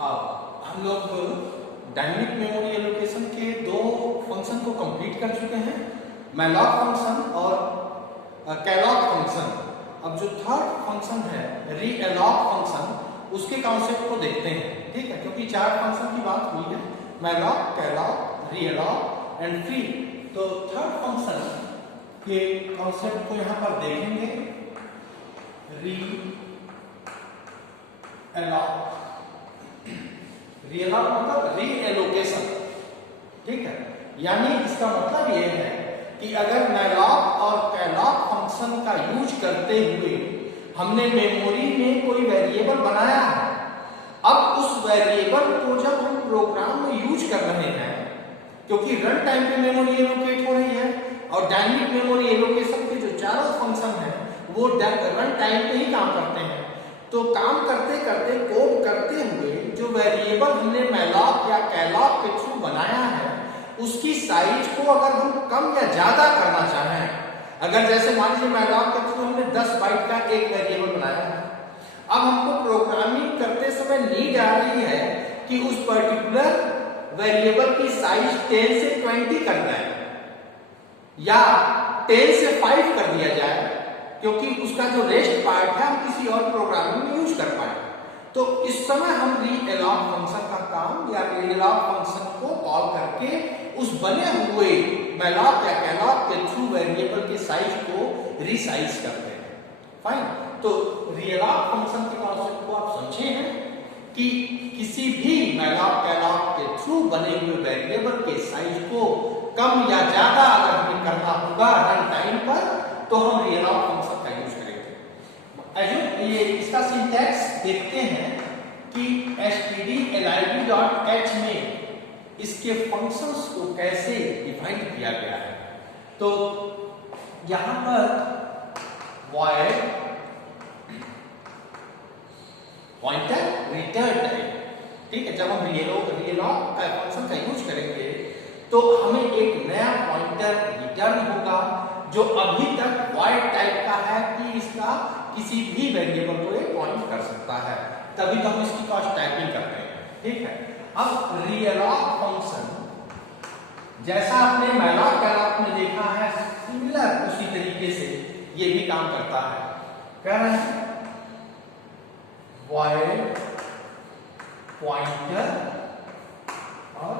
हम लोग dynamic memory allocation के दो फंक्शन को कंप्लीट कर चुके हैं, मैलॉक फंक्शन और कैलॉक फंक्शन। अब जो थर्ड फंक्शन है रीएलॉक फंक्शन, उसके कॉन्सेप्ट को देखते हैं, ठीक है, क्योंकि चार फंक्शन की बात हुई है, मैलॉक, कैलॉक, रीएलॉक एंड फ्री। तो थर्ड फंक्शन के कॉन्सेप्ट को यहां पर देखेंगे, रीएलॉक। रीएलॉक मतलब रीएलोकेशन, ठीक है, यानी इसका मतलब यह है कि अगर मैलॉक और कैलॉक फंक्शन का यूज करते हुए हमने मेमोरी में कोई वेरिएबल बनाया है, अब उस वेरिएबल को जब हम प्रोग्राम में यूज कर रहे हैं, क्योंकि रन टाइम पे मेमोरी एलोकेट हो रही है और डायनेमिक मेमोरी एलोकेशन के जो चारों फंक्शन हैं वो रन टाइम पे ही काम करते हैं, तो काम करते करते कोड करते हुए जो वेरिएबल हमने मैलॉक या कैलॉक के थ्रू बनाया है उसकी साइज को अगर हम कम या ज्यादा करना चाहें, अगर जैसे मान लीजिए मैलॉक के थ्रू हमने 10 बाइट का एक वेरिएबल बनाया है, अब हमको प्रोग्रामिंग करते समय नीड आ रही है कि उस पर्टिकुलर वेरिएबल की साइज 10 से 20 कर दें या 10 से 5 कर दिया जाए, क्योंकि उसका जो रेस्ट पार्ट है हम किसी और प्रोग्रामिंग में यूज कर पाए। तो इस समय हम रीएलॉक फंक्शन का काम या रीएलॉक फंक्शन को कॉल करके उस बने हुए मैलॉक या कैलॉक के थ्रू वेरिएबल के साइज को रीसाइज करते हैं। फाइन, तो रीएलॉक फंक्शन के कॉन्सेप्ट को आप समझे हैं कि किसी भी मैलॉक कैलॉक के थ्रू बने हुए वेरिएबल के साइज को कम या ज्यादा अगर हमें करना होगा रन टाइम पर, तो हम रीएलॉक फंक्शन का यूज करेंगे। ये इसका सिंटैक्स देखते हैं कि stdlib.h में इसके फंक्शंस को कैसे डिफाइन किया गया है। तो यहां पर void पॉइंटर रिटर्न टाइप, ठीक है, जब हम रीएलॉक का फंक्शन का यूज करेंगे तो हमें एक नया पॉइंटर रिटर्न होगा जो अभी तक void टाइप का है कि इसका किसी भी वेरिएबल को एक पॉइंट कर सकता है, तभी तो हम इसकी कॉस्ट टाइपिंग करते हैं, ठीक है। अब रीएलॉक फंक्शन जैसा आपने मैलॉक कैलॉक में देखा है, सिमिलर उसी तरीके से ये भी काम करता है। कह रहे हैं void पॉइंटर और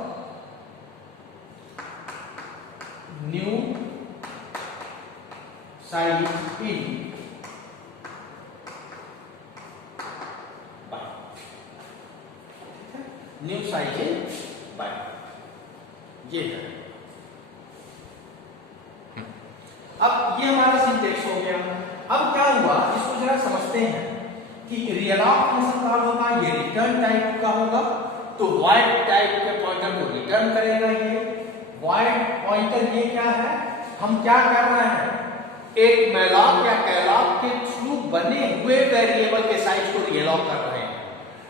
new size in by, new size in by, ये है। अब ये हमारा सिंटेक्स हो गया। अब क्या हुआ, इसको जरा समझते हैं कि रीएलॉक फंक्शन का होगा, ये रिटर्न टाइप का होगा, तो void टाइप के पॉइंटर को रिटर्न करेगा। ये void पॉइंटर ये क्या है, हम क्या कर रहे हैं, एक मैलॉक या कैलॉक के थ्रू बने हुए वेरिएबल के साइज को रीएलॉक कर रहे हैं,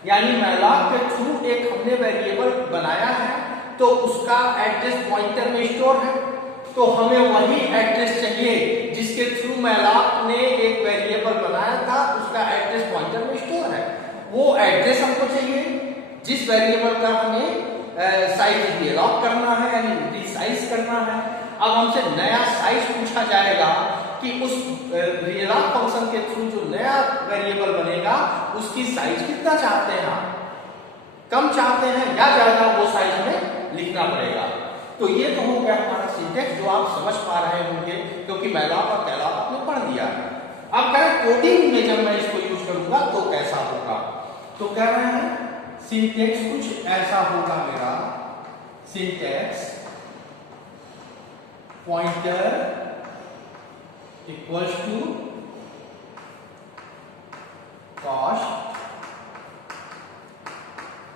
यानी मैलॉक के थ्रू एक हमने वेरिएबल बनाया है तो उसका एड्रेस पॉइंटर में स्टोर है, तो हमें वही एड्रेस चाहिए जिसके थ्रू मैलॉक ने एक वेरिएबल बनाया था, उसका एड्रेस पॉइंटर में स्टोर है। वो एड्रेस हमको चाहिए जिस वेरिएबल का हमें साइज रीलॉक करना है, यानी रीसाइज करना है। अब हमसे नया साइज पूछा जाएगा कि उस रीलॉक फंक्शन के थ्रू जो नया वेरिएबल बनेगा उसकी साइज कितना चाहते हैं आप, कम चाहते हैं या ज्यादा, वो साइज में लिखना पड़ेगा। तो ये तो हो गया हमारा सिंटेक्स जो आप समझ पा रहे होंगे, क्योंकि मैलॉक और कैलॉक आपने पढ़ दिया है। अब कह रहे कोडिंग में जब मैं इसको यूज करूंगा तो कैसा होगा, तो कह रहे हैं सिंटेक्स कुछ ऐसा होगा मेरा, syntax pointer equals to cast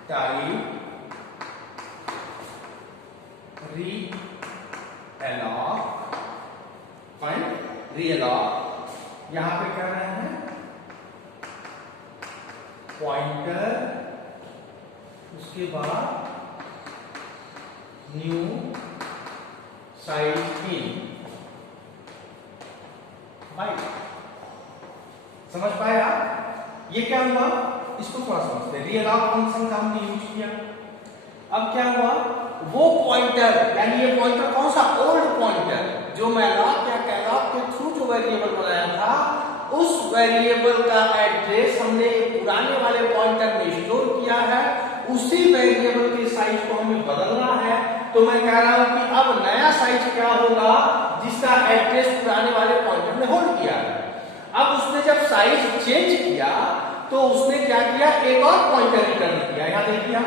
type realloc, fine, realloc, यहां पे कह रहे हैं पॉइंटर, उसके बाद न्यू साइज इन बाइट। समझ पाए आप? ये क्या हुआ, इसको थोड़ा समझते हैं। रियल फंक्शन का हमने यूज किया, अब क्या हुआ, वो पॉइंटर यानी ये पॉइंटर कौन सा, ओल्ड पॉइंटर, जो मैलॉक या कैलॉक के थ्रू जो वेरिएबल बनाया था, उस वेरिएबल का एड्रेस हमने पुराने वाले पॉइंटर में स्टोर किया है, उसी वेरिएबल के साइज को हमें बदलना है। तो मैं कह रहा हूं कि अब नया साइज क्या होगा, जिसका एड्रेस पुराने वाले पॉइंटर ने होल्ड किया है। अब उसने जब साइज चेंज किया तो उसने क्या किया, एक और पॉइंटर रिटर्न किया। यहां देखिए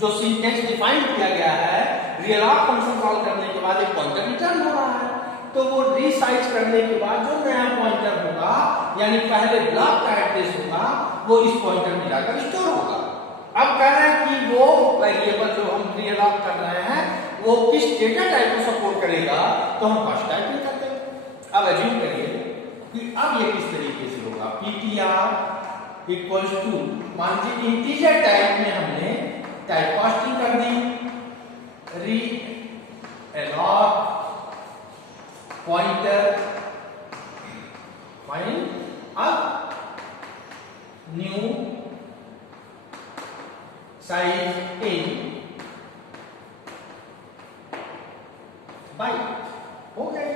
जो सिंटेक्स डिफाइन किया गया है, रियल फंक्शन कॉल करने के बाद एक पॉइंटर रिटर्न हो रहा है, तो वो रीसाइज करने के बाद जो नया पॉइंटर होगा, यानी पहले ब्लॉक का एड्रेस होगा, वो इस पॉइंटर में जाकर स्टोर होगा। अब कह रहे हैं कि वो वेरिएबल जो हम रियल कर रहे हैं वो किस डेटा टाइप को सपोर्ट करेगा, तो हम फर्स्ट टाइप में करते हैं। अब एज्यूम करिए कि अब ये किस तरीके से होगा, ptr इक्वल्स टू, मान लीजिए इंटीजर टाइप में हमने टाइप कास्टिंग कर दी, री पॉइंटर फाइन, अब न्यू साइज इन बाइट, हो गए।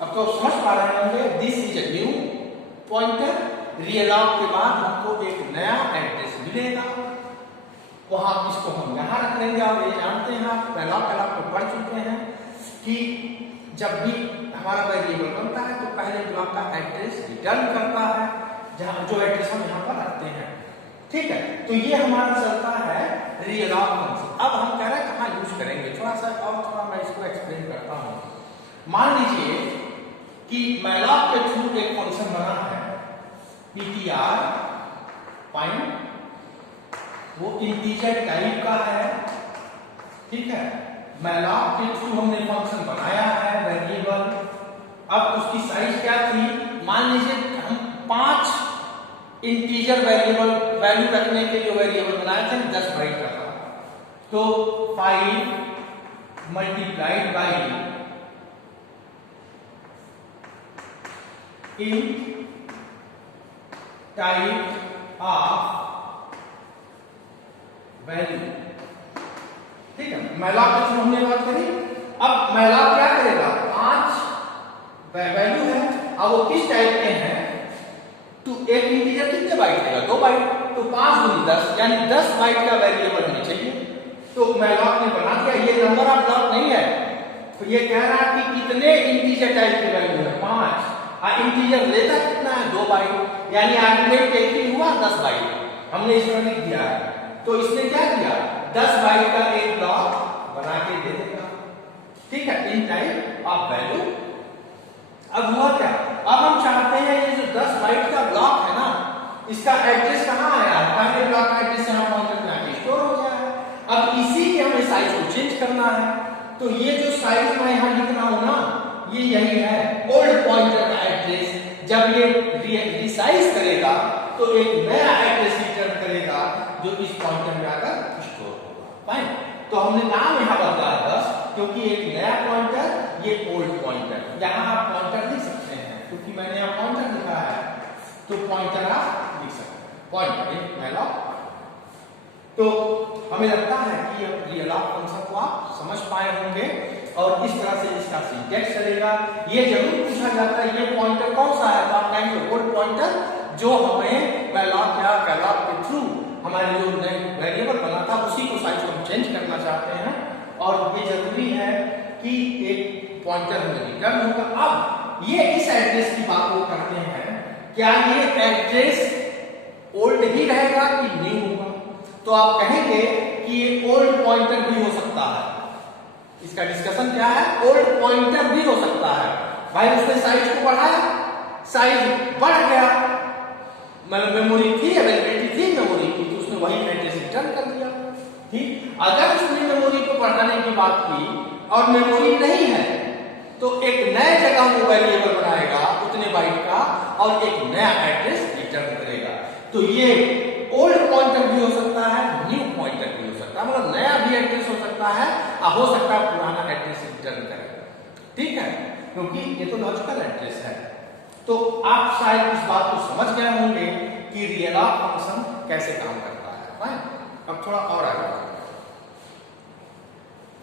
अब तो समझ पा रहे होंगे, this is a new pointer, real के बाद हमको एक नया एड्रेस मिलेगा, वहां इसको हम यहां रख लेंगे। और ये जानते हैं आप पहला को पढ़ चुके हैं कि जब भी हमारा वेरिएबल बनता है तो पहले ब्लॉक का एड्रेस रिटर्न करता है, जहां जो एड्रेस हम यहां पर रखते हैं, ठीक है। तो ये हमारा चलता है रियल फंक्शन। अब हम कह रहे हैं कहां यूज करेंगे, थोड़ा सा और थोड़ा मैं इसको एक्सप्लेन करता हूं। मान लीजिए कि मैलॉक के थ्रू एक फंक्शन बना है ptr फाइंड, वो इंटीजर टाइप का है, ठीक है। मैलॉक के थ्रू हमने फंक्शन बनाया है वेरिएबल, अब उसकी साइज क्या थी, मान लीजिए हम 5 इंटीजर वेरिएबल वैल्यू रखने के लिए वेरिएबल बनाए थे, 10 बाइट का था, तो 5 multiplied by int type of value, ठीक है। मैलॉक के थ्रू हमने बात करी। अब मैलॉक क्या करेगा, 5 वैल्यू है, अब वो किस टाइप के हैं, तो एक इंटीजर कितने बाइट देगा, 2 बाइट, तो 5 गुनी 10 यानी 10 बाइट का वेरिएबल हमें चाहिए। तो मैलॉक ने बना दिया, ये नंबर ऑफ ब्लॉक नहीं है, तो ये कह रहा है कि कितने इंटीजर टाइप के वैल्यू है, 5, और इंटीजर लेता कितना है, 2 बाइट, यानी आर्गुमेंट एक ही हुआ 10 बाइट, हमने इसमें लिख दिया है। तो इसने क्या किया, 10 बाइट का एक ब्लॉक बना के दे देगा, ठीक है, इन टाइप ऑफ वैल्यू। अब हुआ क्या, अब हम चाहते हैं ये जो 10 बाइट का ब्लॉक है ना, इसका एड्रेस कहां आया, पहले ब्लॉक का एड्रेस यहां पॉइंटर में आके स्टोर हो गया है। अब इसी के हमें साइज को चेंज करना है, तो ये जो साइज मैं यहां लिख रहा हूं ना, ये यही है ओल्ड पॉइंटर का एड्रेस। जब ये रिसाइज करेगा तो एक नया एड्रेस रिटर्न करेगा जो इस पॉइंटर में आकर स्टोर होगा, फाइन। तो हमने नाम यहां बदला है 10, क्योंकि एक नया पॉइंटर, ये ओल्ड पॉइंटर, यहां आप पॉइंटर लिख सकते हैं, क्योंकि मैंने यहां पॉइंटर लिखा है, तो पॉइंटर आप लिख सकते हैं, पॉइंटर मैलॉक। तो हमें लगता है कि अब रियल फंक्शन को आप समझ पाए होंगे, और इस तरह से इसका सिंटैक्स चलेगा। ये जरूर पूछा जाता है ये पॉइंटर कौन सा है, तो आप कहेंगे ओल्ड पॉइंटर, जो हमें मैलॉक या कैलॉक के थ्रू हमारे जो नए वेरिएबल बना था उसी को साइज को हम चेंज करना चाहते हैं, और ये जरूरी है कि एक पॉइंटर हमें रिटर्न होगा। अब ये इस एड्रेस की बात वो करते हैं, क्या ये एड्रेस ओल्ड ही रहेगा कि न्यू होगा, तो आप कहेंगे कि ये ओल्ड पॉइंटर भी हो सकता है। इसका डिस्कशन क्या है, ओल्ड पॉइंटर भी हो सकता है। भाई उसने साइज को बढ़ाया, साइज बढ़ गया, मतलब मेमोरी थी, अवेलेबिलिटी थी मेमोरी की, तो उसने वही एड्रेस रिटर्न कर दिया, ठीक। अगर उसने मेमोरी को बढ़ाने की बात की और मेमोरी नहीं है, तो एक नए जगह वो वेरिएबल बनाएगा उतने बाइट का, और एक नया एड्रेस रिटर्न करेगा। तो ये ओल्ड पॉइंटर भी हो सकता है, न्यू पॉइंटर भी हो सकता है, मतलब नया भी एड्रेस हो सकता है, हो सकता है पुराना एड्रेस रिटर्न करेगा, ठीक है, क्योंकि ये तो लॉजिकल एड्रेस है। तो आप शायद इस बात को समझ गए होंगे कि रियल फंक्शन कैसे काम करता है, राइट। अब थोड़ा और आगे बढ़ते हैं।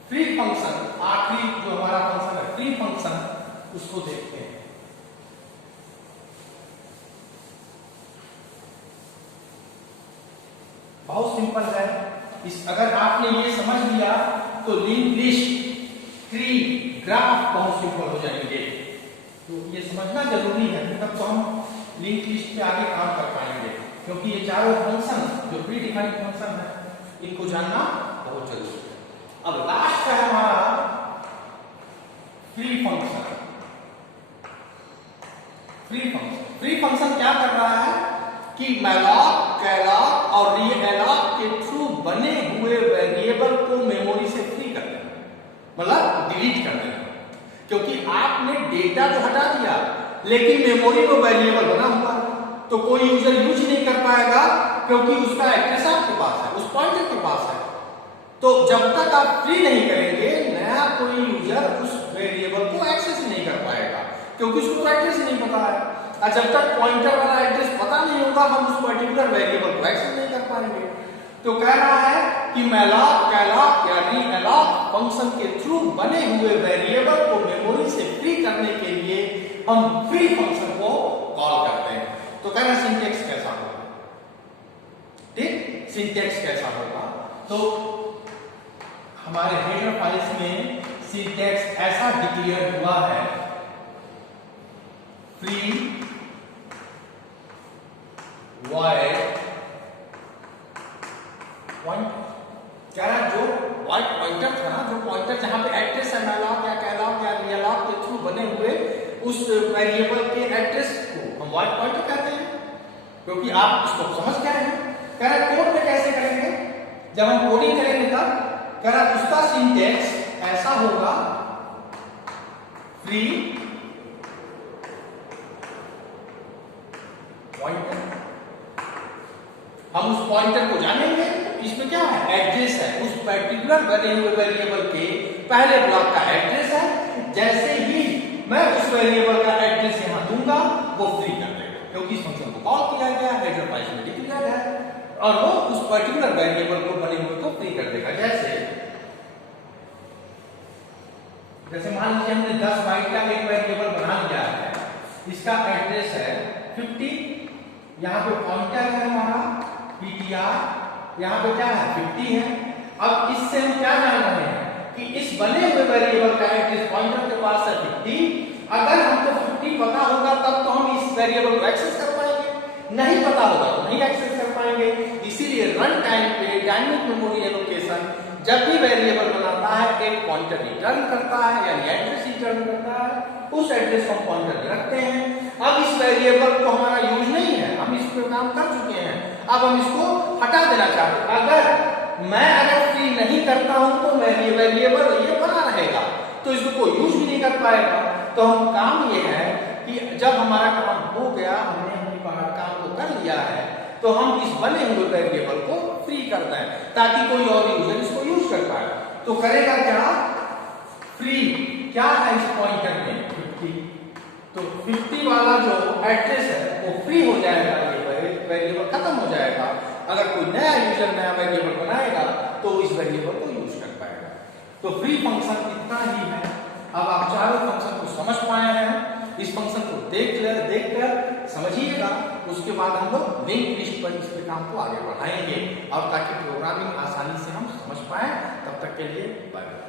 फ्री फंक्शन, आखिरी जो हमारा फंक्शन है फ्री फंक्शन, उसको देखते हैं। बहुत सिंपल है। अगर आपने ये समझ लिया तो लिंक लिस्ट, ट्री, ग्राफ बहुत सिंपल हो जाएंगे। तो ये समझना जरूरी है, तब तो हम लिंक लिस्ट पे आगे काम कर पाएंगे, क्योंकि ये चारों फंक्शन जो प्री डिफाइंड फंक्शन है इनको जानना बहुत जरूरी है। अब लास्ट है हमारा फ्री फंक्शन। फ्री फंक्शन क्या कर रहा है कि मैलॉक, कैलॉक और रीएलॉक के थ्रू बने हुए वेरिएबल को मेमोरी से फ्री कर देना, मतलब डिलीट कर देना। क्योंकि आपने डेटा तो हटा दिया, लेकिन मेमोरी में वेरिएबल बना हुआ है, तो कोई यूजर यूज नहीं कर पाएगा, क्योंकि उसका एड्रेस आपके पास है, उस पॉइंटर के पास है। तो जब तक आप फ्री नहीं करेंगे, नया कोई यूजर उस वेरिएबल को एक्सेस नहीं कर पाएगा, क्योंकि उसको तो एड्रेस नहीं पता है। और जब तक पॉइंटर वाला एड्रेस पता नहीं होगा, हम उस पर्टिकुलर वेरिएबल को एक्सेस नहीं कर पाएंगे। तो कह रहा है कि मैलॉक, कैलॉक या रीएलॉक फंक्शन के थ्रू बने हुए वेरिएबल को मेमोरी से फ्री करने के लिए हम फ्री फंक्शन को कॉल करते हैं। तो कहना सिंटैक्स कैसा होगा, ठीक, सिंटैक्स कैसा होगा। तो हमारे हेडर फाइल्स में सिंटैक्स ऐसा डिक्लेयर हुआ है, फ्री void पॉइंट, क्या है जो वाइड पॉइंटर था ना, जो पॉइंटर जहां पे एड्रेस है मैलॉक या कैलॉक या रीएलॉक के थ्रू बने हुए उस वेरिएबल के एड्रेस को हम वाइड पॉइंटर कहते हैं, क्योंकि आप इसको समझ गए हैं। कह रहा कोड में कैसे करेंगे, जब हम कोडिंग करेंगे तब कह रहा उसका सिंटैक्स ऐसा होगा, फ्री पॉइंटर। हम उस पॉइंटर को जानेंगे, इसमें क्या है, एड्रेस है, उस पर्टिकुलर बने हुए वेरिएबल के पहले ब्लॉक का एड्रेस है। जैसे ही मैं उस वेरिएबल का एड्रेस यहां दूंगा, वो फ्री कर देगा, क्योंकि इस फंक्शन को कॉल किया गया, हेडर फाइल में डिक्लेयर है, और वो उस पर्टिकुलर वेरिएबल को बने हुए को फ्री कर देगा। जैसे मान लीजिए हमने 10 बाइट का एक वेरिएबल बना लिया है, इसका एड्रेस है 50, यहाँ पे पॉइंटर है हमारा ptr, यहाँ पे क्या है 50 है। अब इससे हम क्या जान रहे हैं कि इस बने हुए वेरिएबल का एड्रेस पॉइंटर के पास है 50। अगर हमको 50 पता होगा तब तो हम इस वेरिएबल को एक्सेस कर पाएंगे, नहीं पता होगा तो नहीं एक्सेस कर पाएंगे। इसीलिए रन टाइम पे डायनेमिक मेमोरी एलोकेशन जब भी वेरिएबल बनाता है, एक पॉइंटर रिटर्न करता है, यानी एड्रेस रिटर्न करता है, उस एड्रेस को हम पॉइंटर में रखते हैं। अब इस वेरिएबल को हमारा यूज नहीं है, हम इस पे काम कर चुके हैं, अब हम इसको हटा देना चाहते हैं। अगर फ्री नहीं करता हूं तो मेरी वेरिएबल ये बना रहेगा, तो इसको कोई यूज भी नहीं कर पाएगा। तो हम काम ये है कि जब हमारा काम हो गया, हमने काम को कर लिया है, तो हम इस बने हुए वेरिएबल को फ्री करते हैं, ताकि कोई और यूजर इसको यूज कर पाए। तो करेगा क्या, फ्री क्या है इस पॉइंटर में 50, तो 50 वाला जो एड्रेस है वो फ्री हो जाएगा, ये वेरिएबल खत्म हो जाएगा। अगर कोई नया यूजर नया वेरिएबल बनाएगा तो इस वेरिएबल को यूज कर पाएगा। तो फ्री फंक्शन इतना ही है। अब आप चारों फंक्शन को समझ पाए हैं, इस फंक्शन को देख कर समझिएगा, उसके बाद हम लोग लिंक लिस्ट पर इस काम को आगे बढ़ाएंगे, और ताकि प्रोग्रामिंग आसानी से हम समझ पाए। तब तक के लिए बाय बाय।